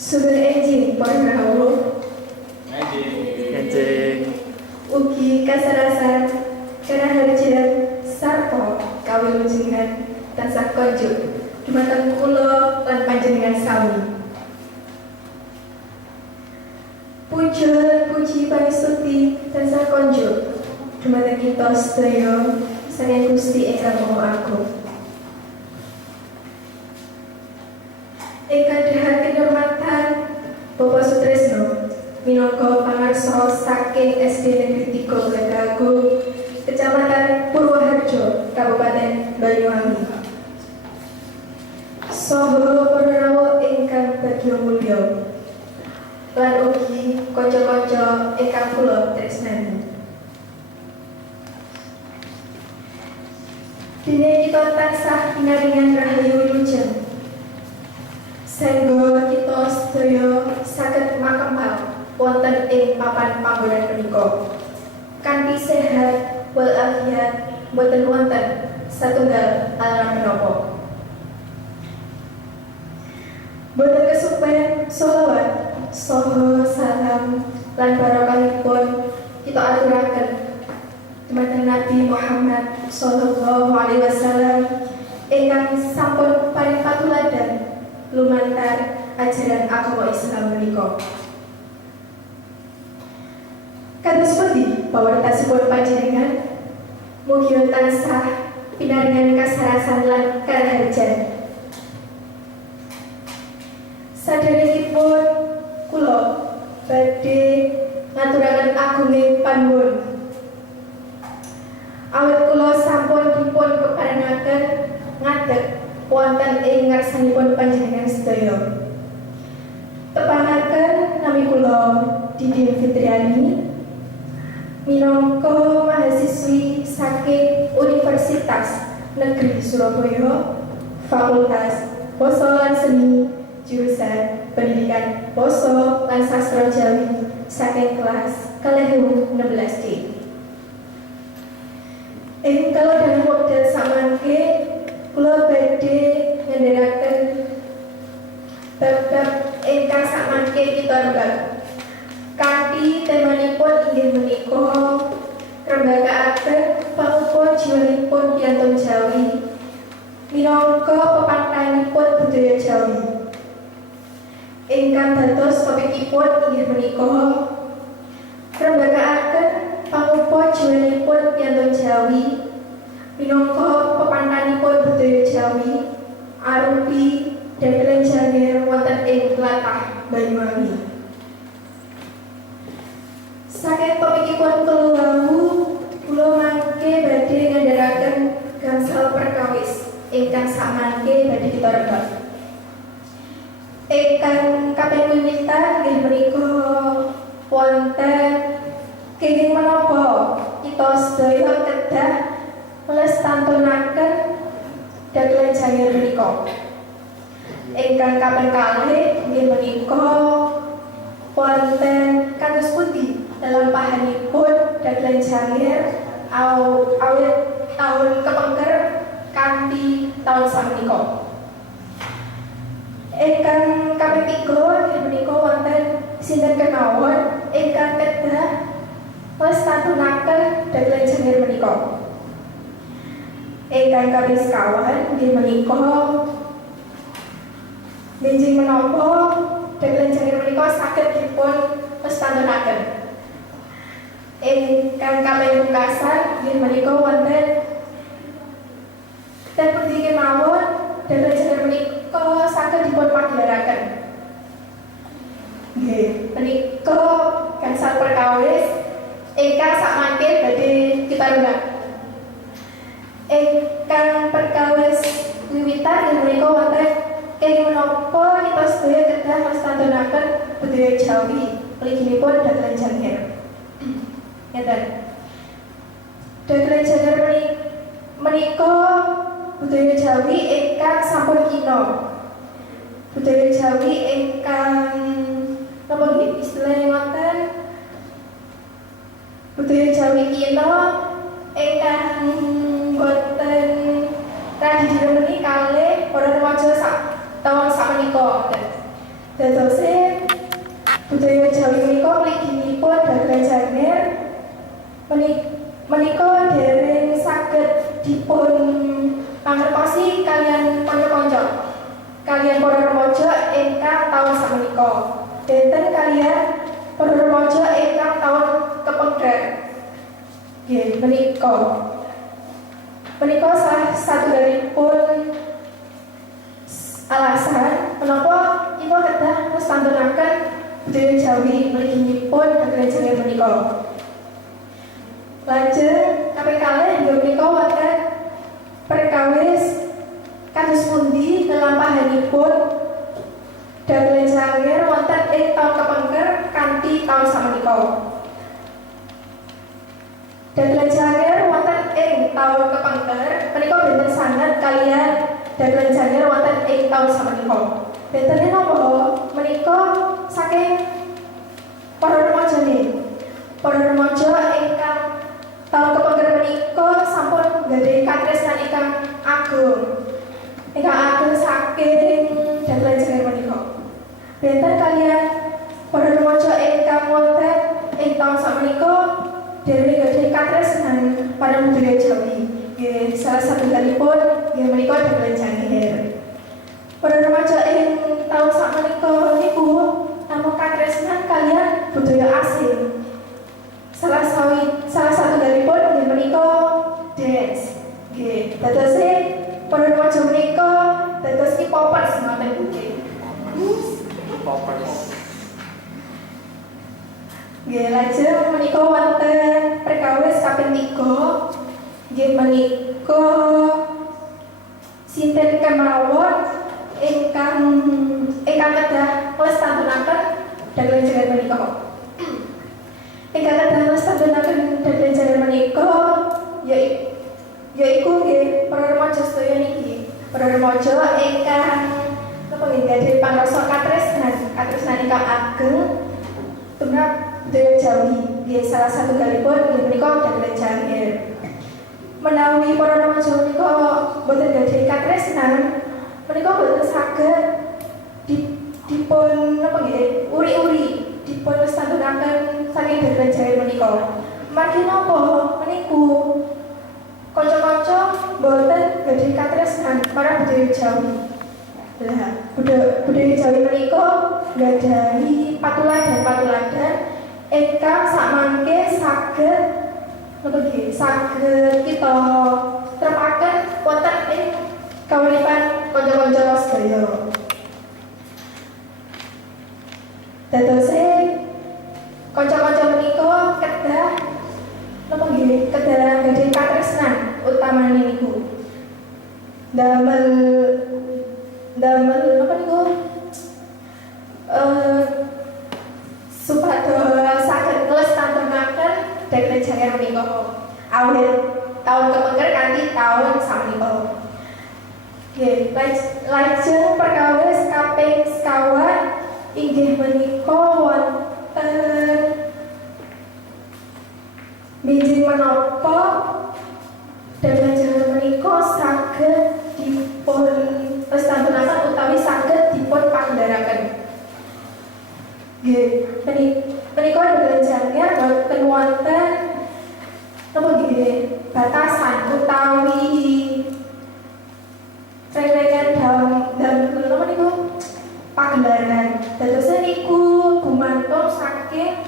Sugeng enjing para rawuh. Enjing. Ugi kasarasan karaharjan sarta kawilujengan tansah konjuk dumateng kula lan panjenengan sami. Puja lan puji pangstuti tansah konjuk dumateng kita sedaya saking Gusti ingkang Maha Agung. Ingkang dahaken hormatan Bapak Sutresno minangka pangarsa saking SD Negeri 3 Gagagung, Kecamatan Purwoharjo, Kabupaten Banyuwangi. Saha para rawuh ingkang bagya mulya lan ugi kanca-kanca ingkang kula tresnani. Dene kita tansah pinaringan rahayu wilujeng sehingga kita sedaya saged makempal wonten ing papan panggonan menika kanthi sehat walafiat boten wonten satunggal alarm menapa. Boten kesupen sholawat saha salam lan barokahipun kita aturaken dumateng Nabi Muhammad sallallahu alaihi wasallam ingkang sampun paring patuladan lumantar ajaran agama Islam menika. Kados pundi pawartosipun panjenengan? Mugi tansah pinaringan kasarasan lan karaharjan. Saderengipun kula badhe ngaturaken agunging panuwun. Awit kula sampun dipun keparengaken ngadeg wonten ing ngarsanipun panjenengan sedaya. Tepanaken nami kula Didi Fitriani minangka mahasiswi saking Universitas Negeri Surabaya, Fakultas Basa lan Seni, jurusan Pendidikan Basa lan Sastra Jawi saking kelas 16D. Ing kalodhangan wekdal samangke kula badhe ngendharaken bab-bab ingkang sakmangke kita rembag. Kanthi temanipun inggih menika rembagaaken paupa jiwanipun piantun Jawi minangka pepangkanipun budaya Jawi. Ingkang dados topikipun inggih menika rembagaaken paupa jiwanipun piantun Jawi minangka pepangkanipun budaya Jawi arupi dagelan janger wonten ing tlatah Banyuwangi. Saking topikipun keluwu kula mangke badhe ngandharaken gangsal perkawis ingkang sakmangke badhe kita rembag. Ingkang kaping wiwitan inggih menika wonten kenging menapa kita sedaya kedah nglestareaken dagelan janger menika. Ingkang kaping kalih inggih menika wonten kados pundi dalam pahanipun dagelan janger awit tahun kepengker kanthi taun sakmenika. Ingkang kaping 3 inggih menika wonten sinten kemawon ingkang kedah nglestareaken dagelan janger menika. Ingkang kaping sekawan inggih menika benjing menapa dagelan janger menika saged dipun lestareaken. Ingkang kaping pungkasan inggih menika wonten ten pundi kemawon dagelan janger menika saged dipun pagelaken. Nggih, menika gangsal perkawis ingkang sakmangke badhe kita rembag. Ingkang perkawis wiwitan inggih menika wonten ing menapa kita sedaya kedah nglestareaken budaya Jawi mliginipun dagelan janger. Ngeten. Dagelan janger menika budaya Jawi ingkang sampun kina. Budaya Jawi ingkang napa nggih istilahipun wonten budaya Jawi kina ingkang boten radi diremeni kalih para remaja taun sakmenika. Dadose budaya Jawi menika mliginipun dagelan Janger menika dereng saged dipun pangertosi kalian kanca-kanca kalian para remaja ingkang taun sakmenika. Benten kalian para remaja ingkang taun kepengker. Nggih, menika salah satunggalipun alasan menapa ibu kedah ngestantunaken budaya Jawi mliginipun dagelan Janger menika. Lajeng kaping kalih inggih menika wonten perkawis kados pundi lelampahanipun dagelan Janger wonten ing taun kepengker kanthi taun sakmenika. Dagelan Janger wonten ing taun kepengker menika benten sanget kalian dagelan Janger wonten ing taun sakmenika. Benten napa menika saking para remaja ingkang taun kepengker menika sampun gadhahi katresnan ingkang agung saking dagelan Janger menika. Benten kalian para remaja ingkang wonten ing taun sakmenika dereng gadhahi katresnan para budaya Jawi. Nggih, salah satunggalipun nggih menika dagelan Janger. Para remaja ing taun sakmenika niku namung katresnan kalian budaya asing. Salah satunggalipun nggih menika dance. Nggih, dadose para remaja menika dados K-popers ngoten nggih. K-popers. Nggih, lajeng menika wonten perkawis kaping 3 nggih menika sinten kemawon ingkang kedah nglestarenaken dagelan Janger menika. Ingkang kedah nglestarenaken dagelan Janger menika yaiku nggih para remaja sedaya niki. Para remaja ingkang napa nggih gadhahi pangrasa katresnan ingkang ageng tumrap budaya Jawi. Nggih salah satunggalipun nggih menika dagelan Janger. Menawi para remaja menika boten gadhahi katresnan menika boten saged dipun napa nggih uri-uri dipun lestarenaken saking dagelan Janger menika. Margi napa meniku kanca-kanca boten gadhahi katresnan marang budaya Jawi. Lah, budaya Jawi menika gadhahi patuladan ingkang sakmangke saged napa nggih saged kita trepaken wonten ing kawelipan kanca-kanca sedaya. Dadose kanca-kanca menika kedah napa nggih kedah gadhahi katresnan utamane niku damel apa niku supados saged nglestarenaken dagelan Janger menika awit taun kepengker kanthi taun sakmenika. Nggih, lajeng perkawis kaping 50 inggih menika wonten bijing menapa dagelan Janger menika saged dipun lestarenaken utawi saged dipun pangendaraken. Nggih, menika dagelan Janger boten wonten napa nggih batasan utawi celengan dalam napa niku pagelaran. Dados niku gumantung saking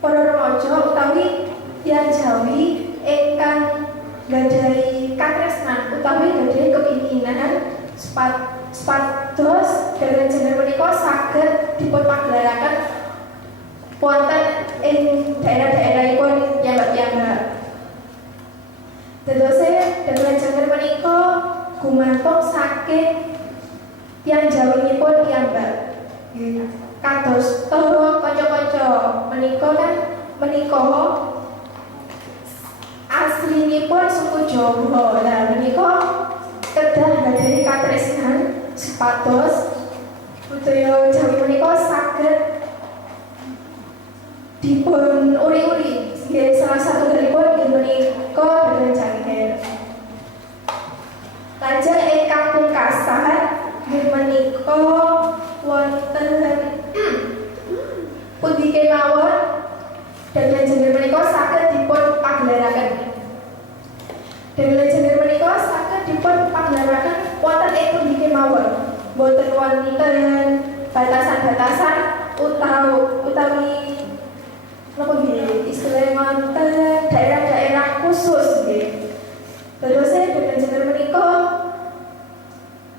para remaja utawi tiyang Jawi ingkang gadhahi katresnan utawi gadhahi kepinginan supados dagelan Janger menika saged dipun pagelaraken wonten ing daerah-daerahipun piyambak-piyambak. Dadose dagelan Janger menika gumantung saking tiyang Jawinipun piyambak. Kados kanca-kanca menika aslinipun suku Jawa. Lah menika kedah gadhahi katresnan supados budaya Jawi menika saged dipun uri-uri. Nggih salah satunggalipun inggih menika dagelan Janger. Lajeng ingkang pungkasan inggih menika wonten Pundi kemawon dagelajengipun menika saged dipun pagelaraken. Dagelajengipun menika saged dipun pagelaraken wonten ing pundi kemawon. Boten wonten batasan-batasan utawi napa nggih istilah wonten daerah-daerah khusus nggih. Terus dagelajengipun menika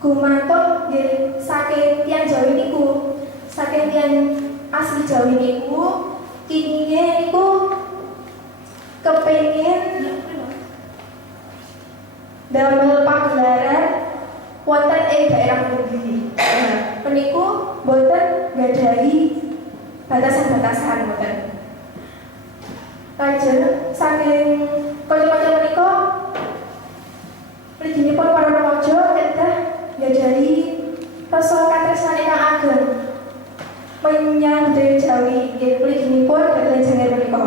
gumantung nggih saking tiyang Jawi niku, saking tiyang asli Jawi niku kinine niku kepengin damel pagelaran wonten ing daerah pundi. Nah, meniku boten nggadhahi batasan-batasan boten. Lajeng saking kanca-kanca menika mliginipun para remaja kedah nggadhahi rasa katresnan ingkang ageng menyang budaya Jawi nggih mliginipun dagelan janger menika.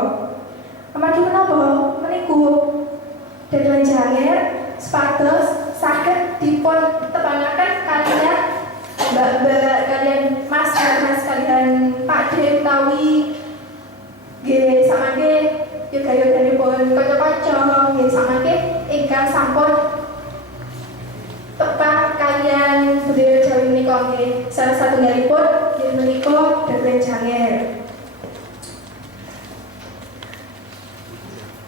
Amargi menapa meniku dagelan janger supados saged dipun tepangaken kaliyan mbak-mbak kaliyan mas kaliyan pakde utawi nggih samangke yoga-yoganipun kanca-kanca nggih samangke ingkang sampun tepat kaliyan budaya Jawi menika nggih salah satunggalipun nggih menika dagelan janger.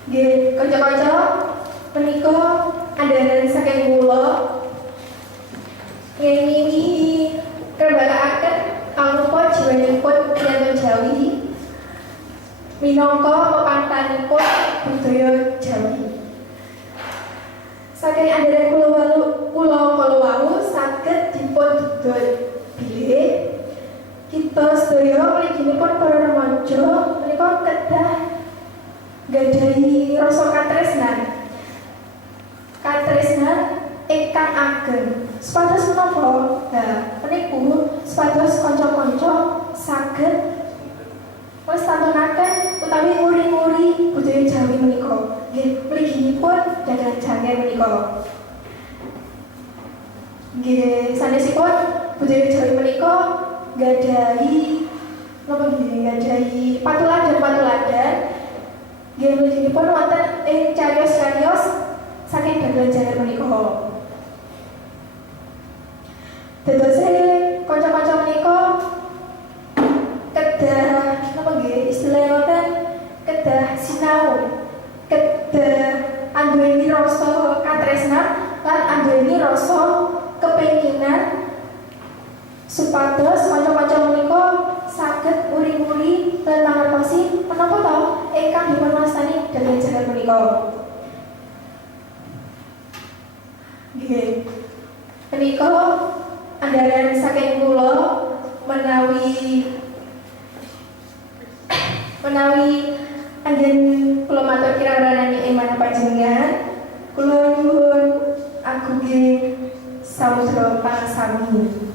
Nggih kanca-kanca menika andaran saking kula ngeniwi kerbakaaken arupa jiwanipun priyantun Jawi minangka pepantanipun budaya Jawi. Saking andaran kula wau saged dipun dodol bilih kita sedaya mliginipun para remaja menika kedah nggadhahi rasa katresnan ingkang ageng. Supados menapa? Nah, meniku supados kanca-kanca saged nglestarenaken utawi nguri-nguri budaya Jawi menika. Nggih, mliginipun dagelan janger menika. Nggih, sanesipun budaya Jawi menika nggadhahi napa nggih nggadhahi patuladan. Nggih, mliginipun wonten ing cariyos-cariyos saking dagelan janger menika. Dados kanca-kanca menika kedah napa nggih istilah wonten kedah sinau, kedah anduweni rasa katresnan lan anduweni rasa kepenginan supados kanca-kanca menika saged uri-uri lan mangertosi menapa to ingkang dipunwastani dagelan janger menika. Nggih. Menika andaran saking kula menawi anggen kula matur kirang-kirang ing manah panjenengan kula nyuwun agunging samudra pangsami.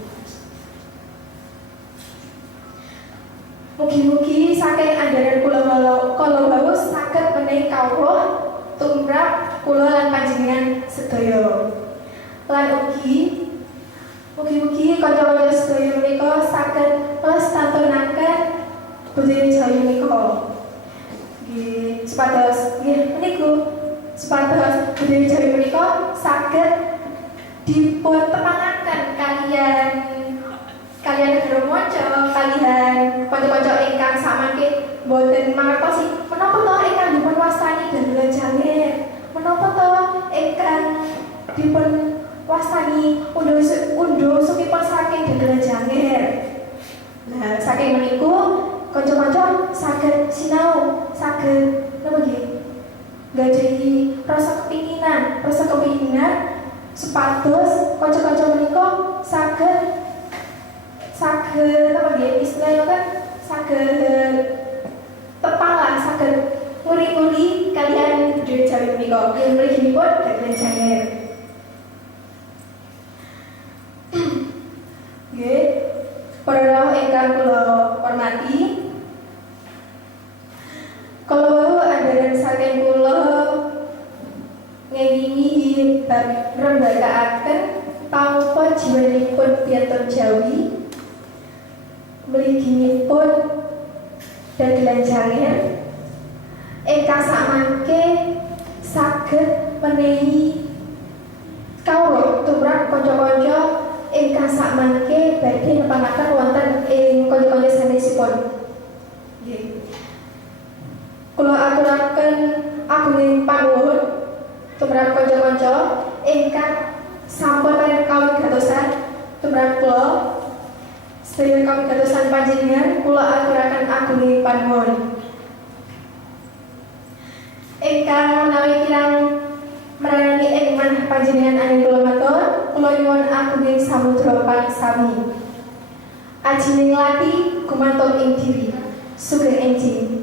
Mugi-mugi saking andaran kula wau saged menehi kawruh tumrap kula lan panjenengan sedaya. Lan mugi-mugi kanca-kanca sedaya menika saged nglestarenaken budaya Jawi menika. Nggih, supados budaya Jawi menika saged dipun tepangaken kaliyan negara manca, kaliyan kanca-kanca ingkang samangke boten mangertosi menapa to ingkang dipun wastani dagelan janger, menapa to ingkang dipun wastani unduh sukipun saking dagelan janger. Nah, saking meniku kanca-kanca saged sinau, saged napa nggih? Nggadhahi rasa kepinginan supados kanca-kanca menika saged napa nggih istilahnya kan saged tepang saged nguri-nguri kalian budaya Jawi menika. Yen mliginipun dagelan janger. Nggih, para rawuh ingkang kula hormati, kalau andaran saking kula ngewingi bab ngrembakaaken paupa jiwanipun priyantun Jawi mliginipun dagelan jaler ingkang sakmangke saged menehi kawula tumrap kanca-kanca ingkang sakmangke badhe nepangaken wonten ing kanca-kanca sanesipun. Nggih. Kula aturaken agunging panuwun tumrap kanca-kanca ingkang sampun paring kawigatosan tumrap kula sedaya kawigatosan panjenengan kula aturaken agunging panuwun. Ingkang menawi kirang merangi ing manah panjenengan angin kula matur, kula nyuwun agunging samudra pangsami. Ajining lati gumantung ing diri, sugeng enjing.